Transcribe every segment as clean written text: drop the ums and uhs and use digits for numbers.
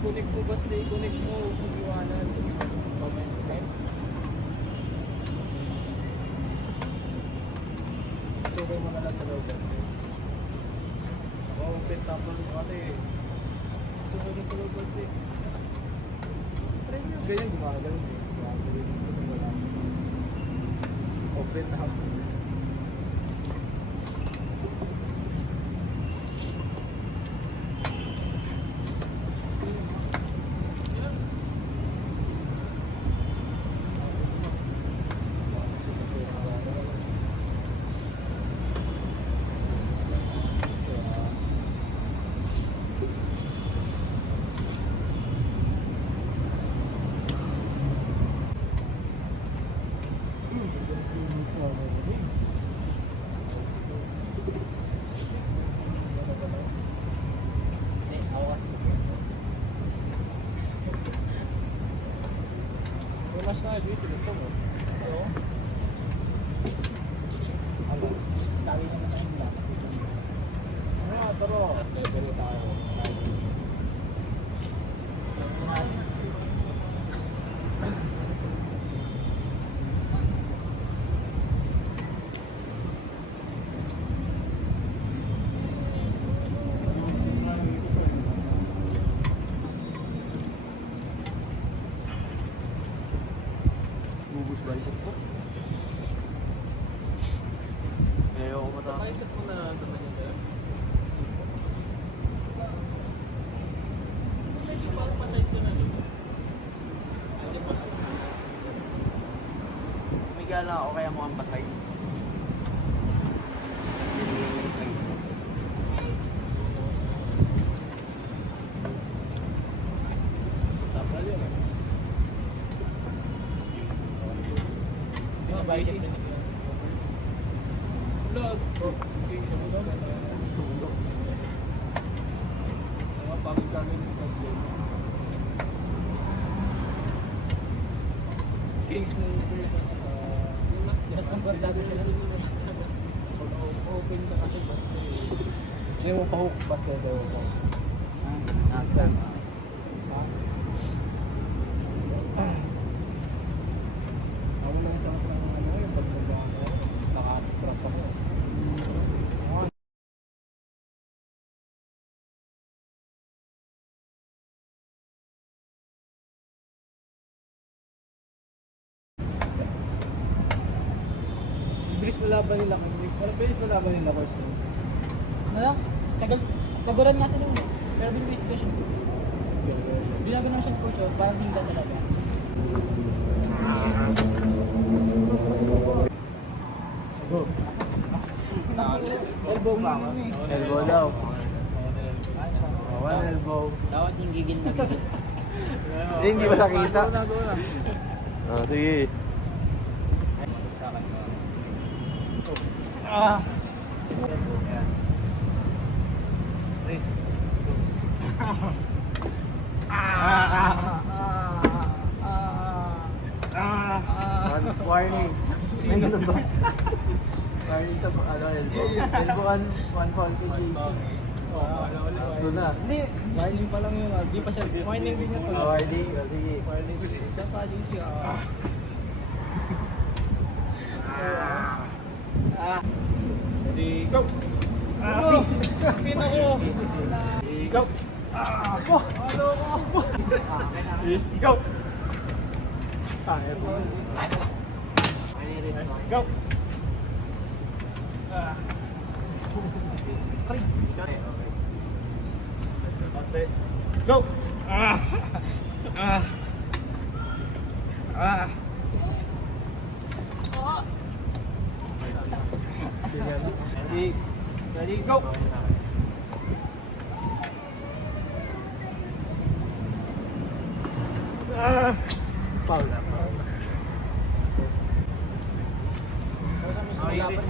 I-connect mo basta, i-connect mo. Kung iwanan. Set. Sukay mo na lang sa loob. Ako, open tapos kasi. Sukay na sa loob. Try nyo. Ganyan, gumagano'n eh. Gumagano'n dito kung wala. Open na ako. Flash tayo dito, gusto mo? Oo. Ano? Dami naman tayong black. Ano, pero level tayo. Bubus ba isip ko? Eh, ako matapos. Isip mo na naman yun tayo. Medyo makapasay ko na dito. Umigala ako kaya mukhang pasay. Tapos yun eh. Bicep na nito. Vlog. Kings mo ba? Mga bagay kagawin yung Cosplays. Kings mo. Mas komportado sila. Open ka kasi ba't hindi mo pa-hook ba't ka daw ko? Saan? Ako lang sa yung pagbabago ko, naka-strap ako. Bilis mo laban nila, bilis mo laban nila, Corso. Ano? Taguran nga sila mo. Pero bilis ko siya. Binagan na siya ng coach, parang hindi talaga. Go. Elbow mo. Elbow daw. One elbow. Dapat yung gigil na gigil. Hindi ba nakita? Sige. Race. Warning. May ganun ba? Warning sa elbow. Elbow 1 fall to GC. Ito na. Hindi. Warning pa lang yun. Di pa siya. Warning din niya to. Warning. Sige. Warning. Siya pa GC. Ready, go! Pina ko! Go! Ano ko? Yes, go! Go! Go! Ready, ready, go! Foul na, foul.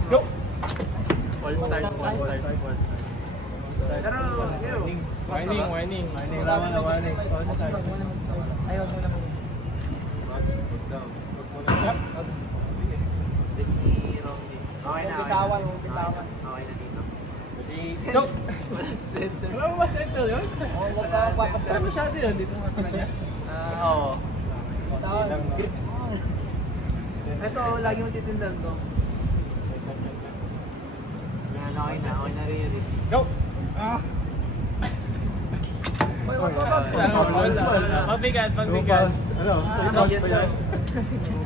Go! Wall start, wall start, wall start. Whining. Whining naman na whining. Wall start. Ayaw mo naman. Okay na. Bitawan mo, bitawan. Okay na dito. Go! Center. Wala mo ba center yun? Oo, wag ka magpapastart. Pero masyado yun, dito nga sa kanya. Oo. Tawag. Ito, lagi mo titindan to. Yan, okay na rin yun. Go! Pabigat. Ano?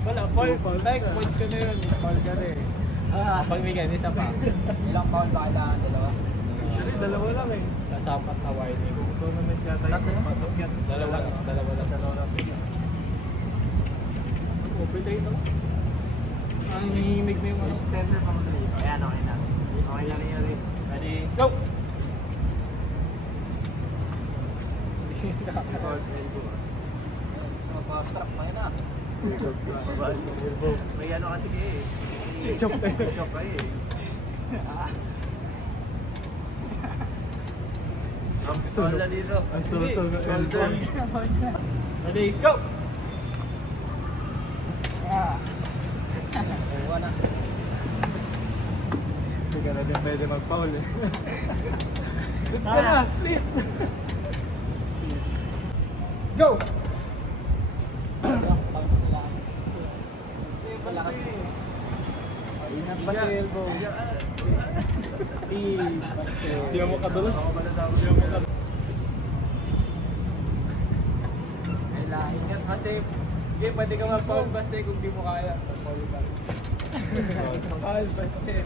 Wala, like, points ko na yun. Paul ka rin. Pagbigyan, isa pa. Ilang pound ba kailangan? Dalawa? Dalawa lang eh. Sa apat na warning. Tournament yata yun. Dalawa lang. Open tayo ito. Ang hihimig na yung mga Center pa mo na yun. Ayan, okay na. Okay na rin yun. Ready, go! So, pa-strap na yun ah. May ano kasi kayo eh. Chop tayo. Chop kayo eh. Ang sola dito. Ang susog ng elbow. Ready, go! Buwa na. Hindi ka na din pwede mag-foul eh. Slip! Go! Malakas eh. Ingat pa sa elbow. Hindi mo kadulas. Kailangan. Ingat kasi. Hindi, pwede ka mag-foul basta kung di mo kaya. Foul ka. Foul basta.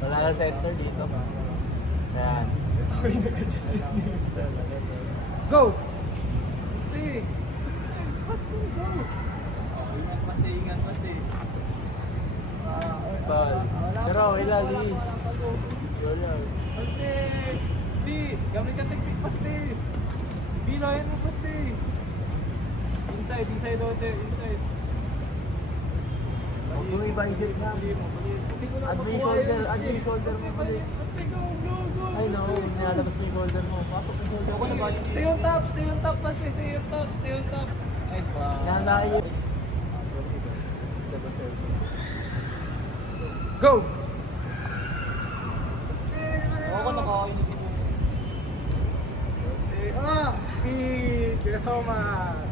Wala na center dito. Ayan. Go! Stay! Go! Ingat pasti. Ball. Pero okay lang, Lee. Pasti! Di! Gamit ka technique pasti! Di, layan mo pasti! Inside outer. Huwag mo iba isip na. Add mo yung shoulder mo pali. Ay no, nilalabas mo yung shoulder mo. Pasok yung shoulder mo. Stay on top pasti! Stay on top! Nice one! Nahandaan yun. Go! Ako nakakainig mo. Speed! So much!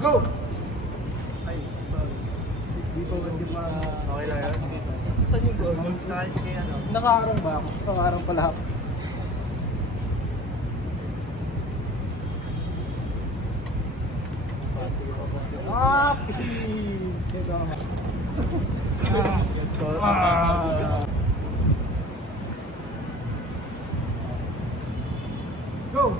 Go! Ay, sorry. Di pa. Okay lang yun. Saan yung goal? Kahit kay ano. Nakaharang ba ako? Nakaharang pala ako. Go!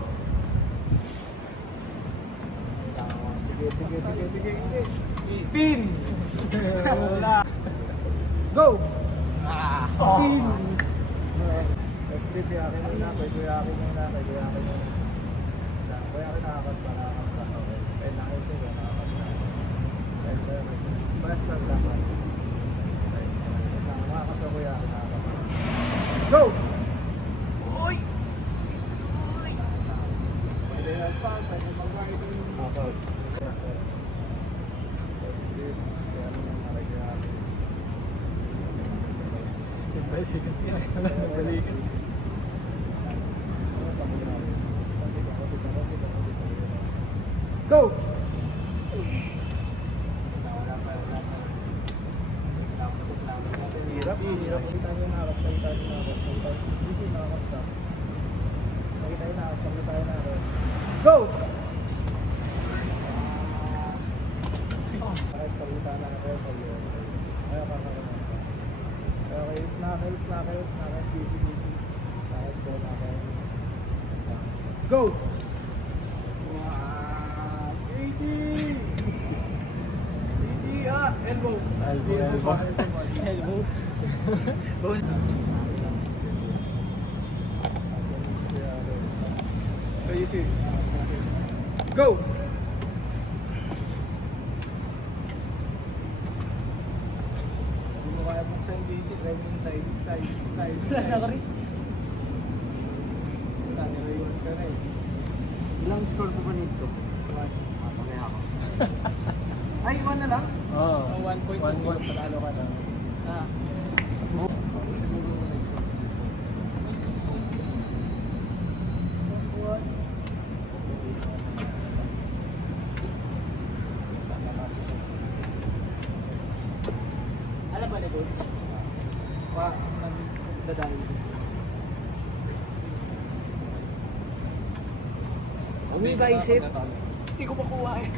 Sige. Pin! Wala. Go! Pin! Split yakin muna, pwede yakin muna. Kaya kinakakat pa. Kaya nakakit siya, nakakakat na. Basta dapat. Nakakakat ako yakin, nakakakat. Go! Oy! Pwede mag-foul, pwede mag-riding. Foul. Go! Hirap. Kita nyo nakakap. Go! Okay, knuckles, go! Wow! Easy! Elbow! Easy. Go! Hindi mo kaya buksan yung basic, driving side. Naka-risk. Wala, nire-reward ka na eh. Ilang score po ba nito? Pamaya ako. Ay, 1 na lang? Oo. 1 point sa zero, panalo ka na. Ah. Alam ba na doon? Nagdadali. Umi ba isip? Hindi ko makuha eh.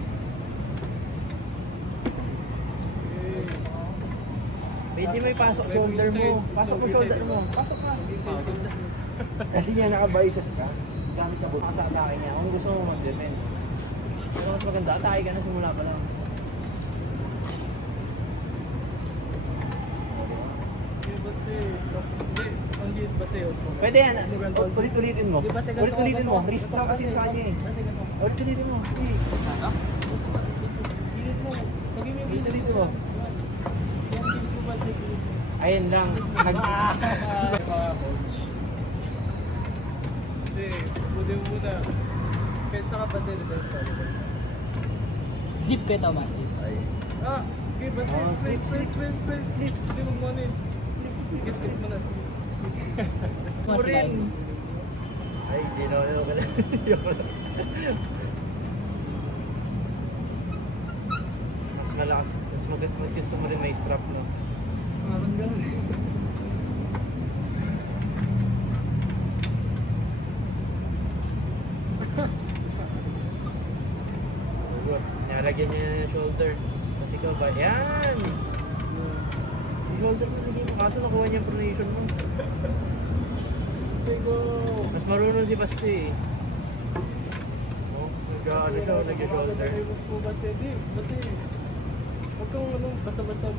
Pwede mo ipasok shoulder mo. Pasok mo shoulder mo. Pasok na. Kasi niya naka-bicep ka. Gamit ka buta sa atake niya. Kung gusto mo mag-defend. Pero mas maganda, atake ka na simula pa lang. Pwede yan. Ulit-ulitin mo. Ulit-ulitin mo. Restore kasi sa kanya eh. Ulit-ulitin mo. Ulit-ulitin mo. Ayun lang. Hindi, buti mo muna. Pensa ka ba din? Zip ka, Thomas. Ah! Okay, ba? Sleep. Hindi mo muna yun. Sleep mo na. Mas line. Ay, hindi na ako ka na. Mas malakas. Mas gusto mo rin may strap, no? Parang gano'n. Nalagyan niya yung shoulder. Kasi ikaw ba? Yan! Yung shoulder mo naging mo. Kaso nakuha niya yung pronation mo. Okay, go! Mas marunong si Basti eh. Oh, nag-ano siya, nag-shoulder. Huwag kang ano, basta-basta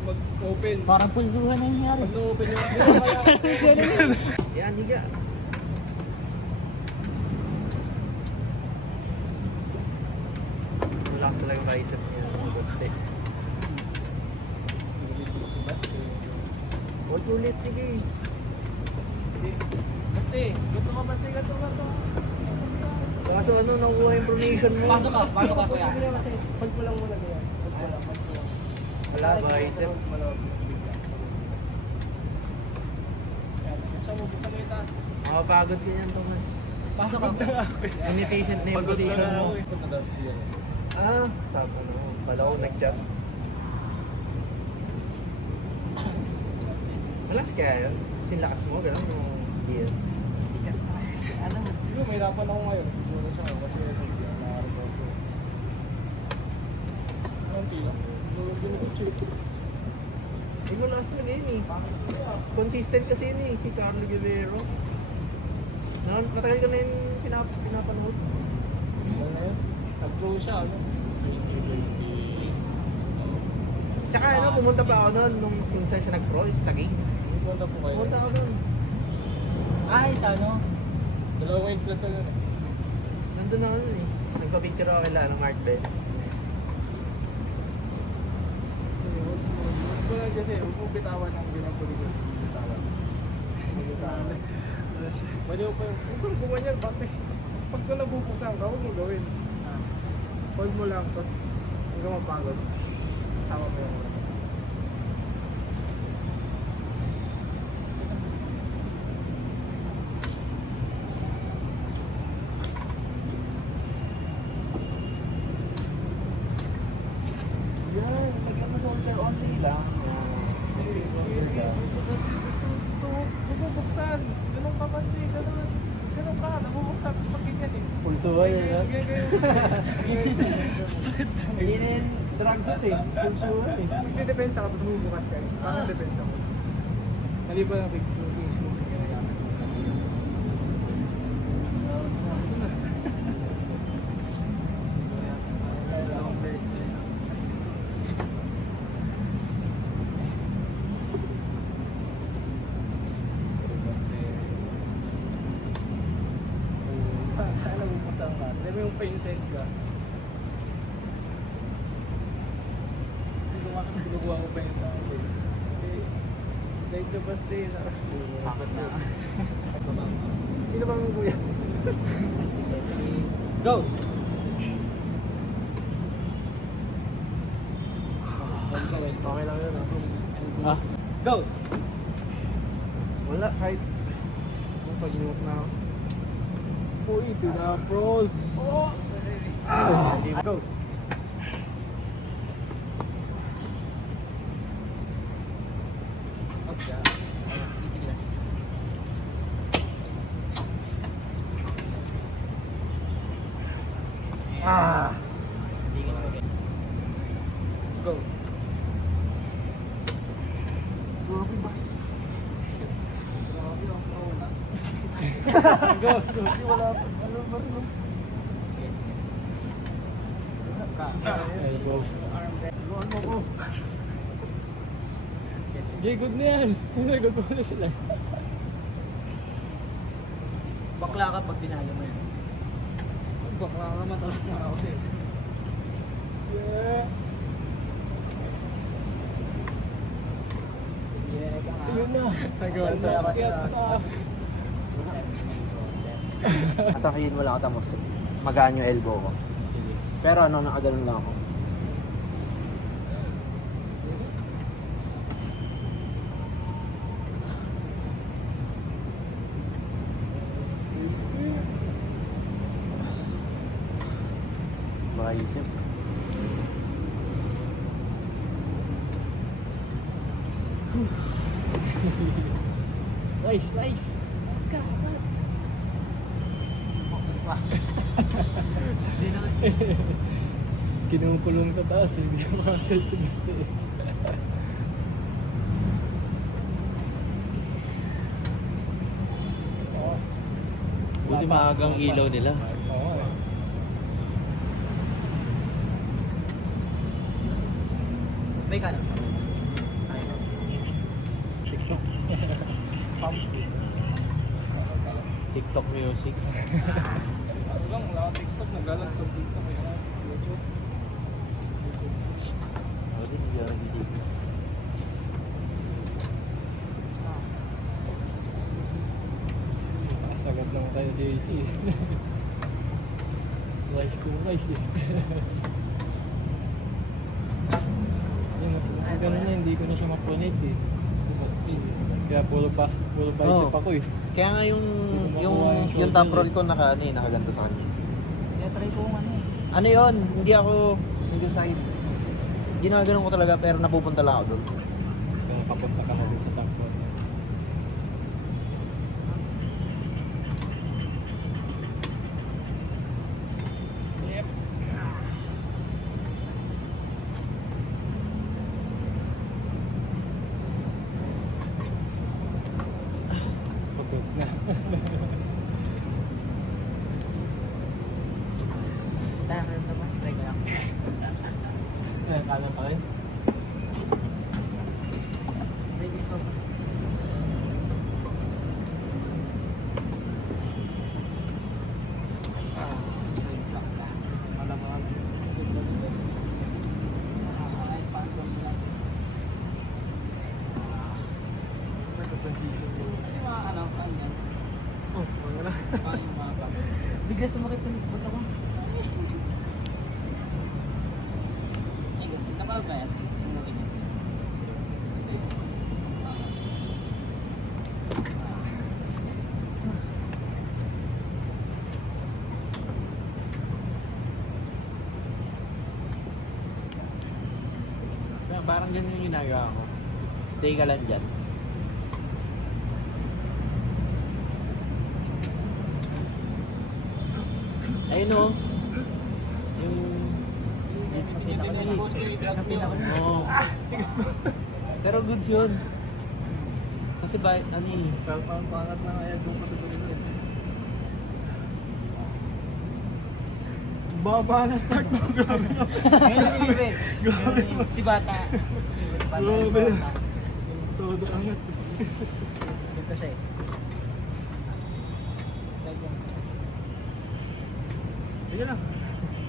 mag-open. Parang pulsuhan na nangyari. Pag na-open yung kaya. Yan, higa. Relax talaga yung bicep niya. Basti. Huwag ulit, sige. Basti, gato ka. Kaso ano, nakuha yung pronation mo. Pasok ka kuya. Pag mo lang muna ganyan. Wala, bicep. Buksan mo yung taas. Makapagod ka yan, Thomas. Pasok ka. Inefficient na yung Pagod position na mo. ako eh. Punta daw siya. Ah, sabi mo. Pala ko nag-chat. Relax kaya yun. Kasi lakas mo, gano'n yung gear. Siguro mahirapan ako ngayon. Siguro siya kasi nakakarap ko. Anong kilo? Siguro ginagawa. Hindi mo last na yun eh. Consistent kasi yun eh, kay Carlo Guerrero. Matagal ka na yung pinapanood. Ano na yun? Nag-pro siya, ano? 2020. Tsaka ano, pumunta pa ako noon nung saan siya nag-pro, is Taguig. Punta po kayo. Pumunta ako noon. Ay, sa ano? Dalawang class na yun. Nandun ako noon eh. Nagpa-picture ako kay Lano Mark Ben. Huwag mo lang kasi, huwag mo bitawan ang ginapuli ko. Bitawan. Mali ko pa yung, huwag kang gumanyan, bakit? Pag ko nabubuksan ka, huwag mo gawin. Hold mo lang, tapos hanggang mapagod. Kasama mo yung Yan, lagyan mo shoulder only lang. nabubuksan. Ganun ka ba? Ganun ka. Nabubuksan pag ganyan eh. Pulsuhan yun, ha? Sakit. Hindi na yung drug hood eh. Pulsuhan eh. Nagde-depensa ka, tapos bubukas ka eh. Parang depensa mo. Maliban ang pag-cooking smoke yung ginagamit. Alam mo pa saan ka. Alam mo yung pain send ka. Ginagawa ko pa yung tao eh. Side ka ba stay na? Takot na. Sino bang kuya? Go! Okay lang yun. Ah. Go! Wala, kahit pag-mute na ako. Uy, tinapros. Oh! Go! Sige lang. Ah! Go! Grabe ba isa? Grabe ang kauna. Grabe, wala pa. Ano ba rin? Yes, sige. Elbow. Luan mo ko. Jay, good na yan. Good po na sila. Bakla ka pag pinalo mo yan. Bakla ka mataas na ako eh. Yeah. Yun na. Nagawan sa ako Atakihin mo lang ako tapos magaan yung elbow ko. Pero ano, nakaganon lang ako. Makaisip. Nice, nice. Hindi naman. Kinukulong sa taas, hindi ko makakal sa gusto eh. Buti maagang ilaw nila. Oo eh. May kanan. TikTok. TikTok music. Ano lang, wala akong TikTok. Nagalat ko TikTok eh. YouTube. Sagad lang tayo JC. Rice kung rice eh. Yung ganun na, hindi ko na siya mapunit eh. Kaya puro bicep ako eh. Kaya nga yung Hindi ko yung makuha yung yung top shoulder roll ko nakaganto sa kanya. Kaya try ko kung ano eh. Ano yun? Hindi ako nag side. Ginaganon ko talaga pero napupunta lang ako doon. Kung kapunta ka na dun sa top roll. Pagod na. Dahil na mas try ko lang. Kanan pa rin. Ready so much. Side block na. Malaman. Ay, paano ko lang. Nagka-transition ko. Ano yung mga ano, paano yan? Oh, mga na. Paano yung mga bag? Bigla sumakit ng ba't ako? Ay, napalad ba yan? Yung nabig yan? Kaya parang ganyan yung ginagawa ko. Stay ka lang dyan. Ayun o. Yung Oo. Pero goods yun. Kasi ba, ano eh. Pero parang pangat na kaya doon ko sa dulo eh. Baba na start mo. Grabe na. Ngayon yung ibe. Si Bata. Grabe na. Todo angat. Dito siya eh. Sige lang.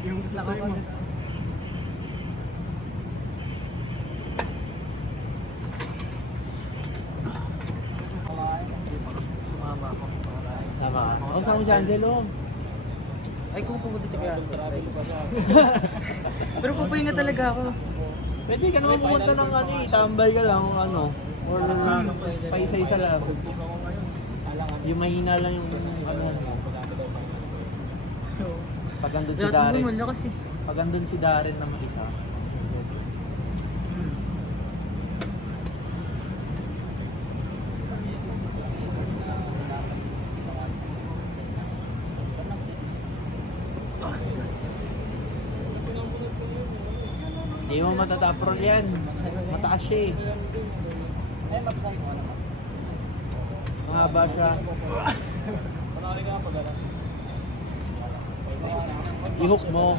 Yung tatay mo. Sumama ako. Tama ka. Ang saan mo si Angelo? Ay, kung pupunta si Kuya. Pero pupuhinga talaga ako. Pwede ka naman pumunta ng ano eh, tambay ka lang kung ano. Or paisa-isa lang. Yung mahina lang yung ano. Pag andun si Darren. Pag andun si Darren na mag-isa. Hindi mo matatapron yan. Mataas siya eh. Ay, magkakaroon ko naman. Mahaba siya. Panali ka pag alam. I-hook mo.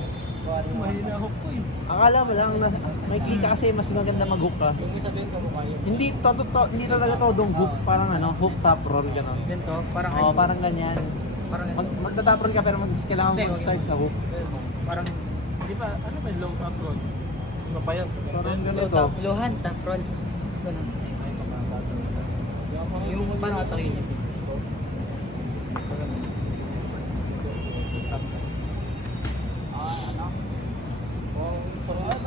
Mahina hook ko eh. Akala mo lang na may klika kasi mas maganda mag-hook ka. Yung sabihin ko mukha yun. Hindi talaga todong hook. Parang ano, hook tapron gano'n. Ganito, parang Oo, parang ganyan. parang Magtatapron ka pero kailangan mo Hindi, mag-start sa hook. parang Di ba, ano ba yung low top road? Ano pa yan? Parang low ganito. top, lohan, top roll. Ganun. Yung parang atake niya.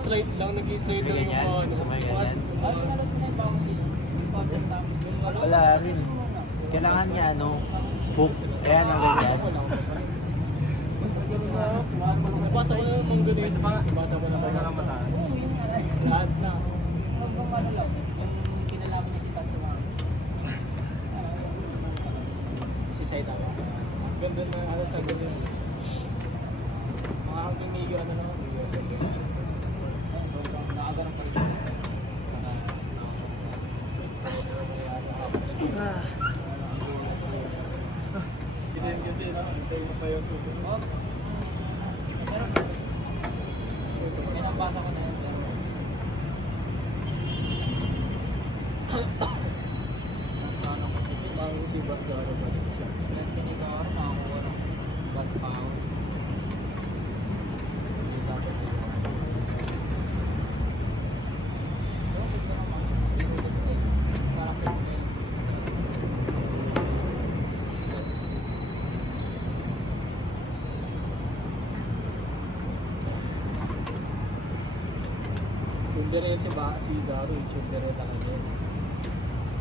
Straight lang, nag-straight May lang ganyan? yung Gusto mo yung ganyan? Ay, pinalot ko na yung bouncy. Yung contest namin. Wala rin. Kailangan niya ano, hook. Kaya na ganyan. Basa ko na naman ganun. Basa ko na naman mataas. Oo, yun nga. Lahat na. Hanggang ano lang, yung kinalaman niya si Tatsu mga. Si Saida ba? Ang ganda na ano sa ganun. Mga hanggang niga ano naman. Nakagarang pa rin. Ganyan kasi na, antay mo tayo susunod. Pero, pinabasa ko na yun. Ano ko dito? Bago si Bagdaro ba din siya? Ilan ganito ako rin makakuha ng 1 pound. Hindi dapat yun. Oo, gusto naman. Parang pagkain. Chundere yun si Daro, yung Chundere talaga yun.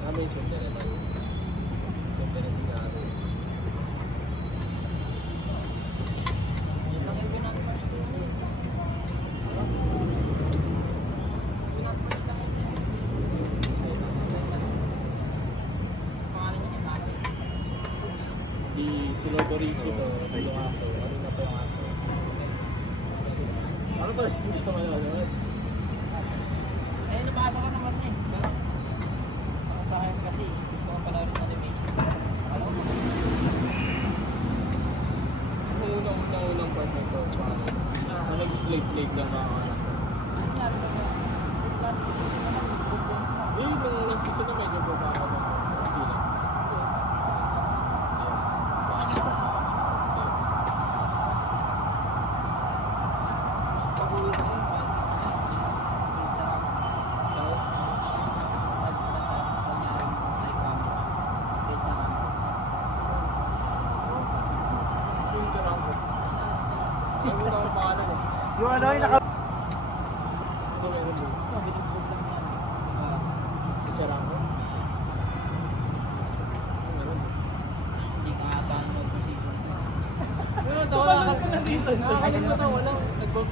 Kami yung Chundere lang. Chundere si Daro. Yun lang yung ginagawa niya dito. Pangalan niya, pangalan. Di sila Borici to, yung aso. Ano na pa yung aso? Ano ba yung gusto mo na? Eh, nabasa ko naman eh. Pero, sa akin kasi, gusto ko pala yung animation. Alam mo? Yung unang part na ito, na nag-slate lang mga anak. Nangyari ba na? Yung last season naman, nag-book Eh, yung last season na medyo baba ka ba? Yung ano, yung naka...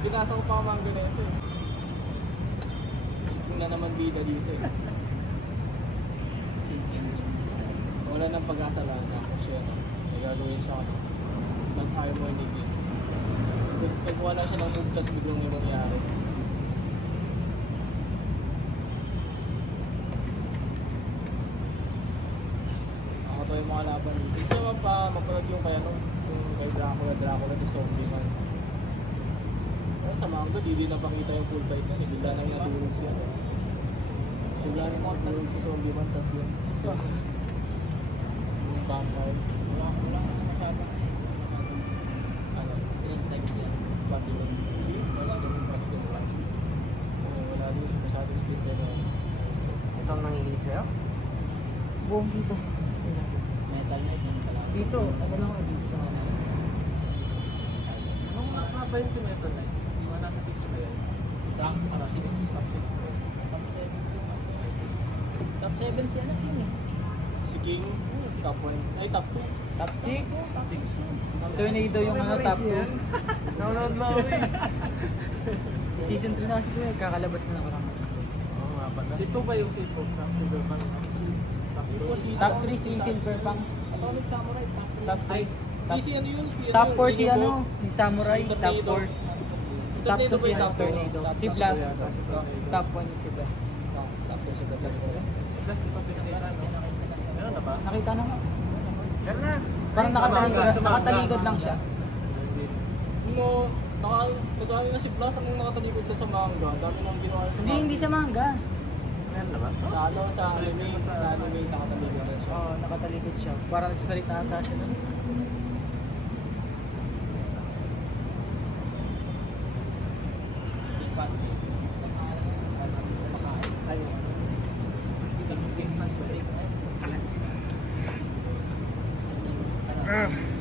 Binasa ko pa ang manga na ito eh. Kung na naman bida dito eh. Wala nang pag-asa lang ako siya. May gagawin siya ano. Nag-harmonic eh. Nagkuha na siya ng move tas biglang yung nangyari. Ako to yung mga laban dito. Ito naman pa mapanood yung kaya nung kay Dracula to zombie man. Pero sa manga, di na pangita yung full fight na. Bigla nang natulog siya. Bigla nang natulog si zombie man tas yun. Yung vampire. Wala masyadong Ano? type yan. Babylon. See? Mas ganun mas ganun. Wala din masyadong speed na na. Ito ang nangihilig sa'yo? Buong dito. Metal Knight, yan pala. Dito, ano lang ako dito sa kanila. Anong mapa ba yun si Metal Knight? Mga nasa 6 ba yan? Rank para 6, top 6. Top 7 si ano yun eh. Si King, top 1. Ay, top 2. Top 6. Tornado yung ano, top 2. Nanonood na ako eh. Season 3 na kasi ko eh, kakalabas na ng rank. Oo nga pala. Si 2 ba yung si Pope? Silver pa rin. Top 3 si Silver Pang. Atomic Samurai, top 3. Top 3. Top, Si ano yun? top 4 si ano, si Samurai. Top 4. Top 2 si top Tornado. Si Blast. Top 1 si Blast. Top 2 si Blast. Plus, di pa pinakita, no? Meron na ba? Nakita na nga. Meron na. Parang nakatalikod, nakatalikod lang siya. No, nagkano na si Blast ang nakatalikod na sa manga. Dami nang ginawa sa manga. Hindi sa manga. Meron na ba? Sa ano, sa anime nakatalikod na siya. Oo, nakatalikod siya. Parang nagsasalita ata siya doon. Ayun.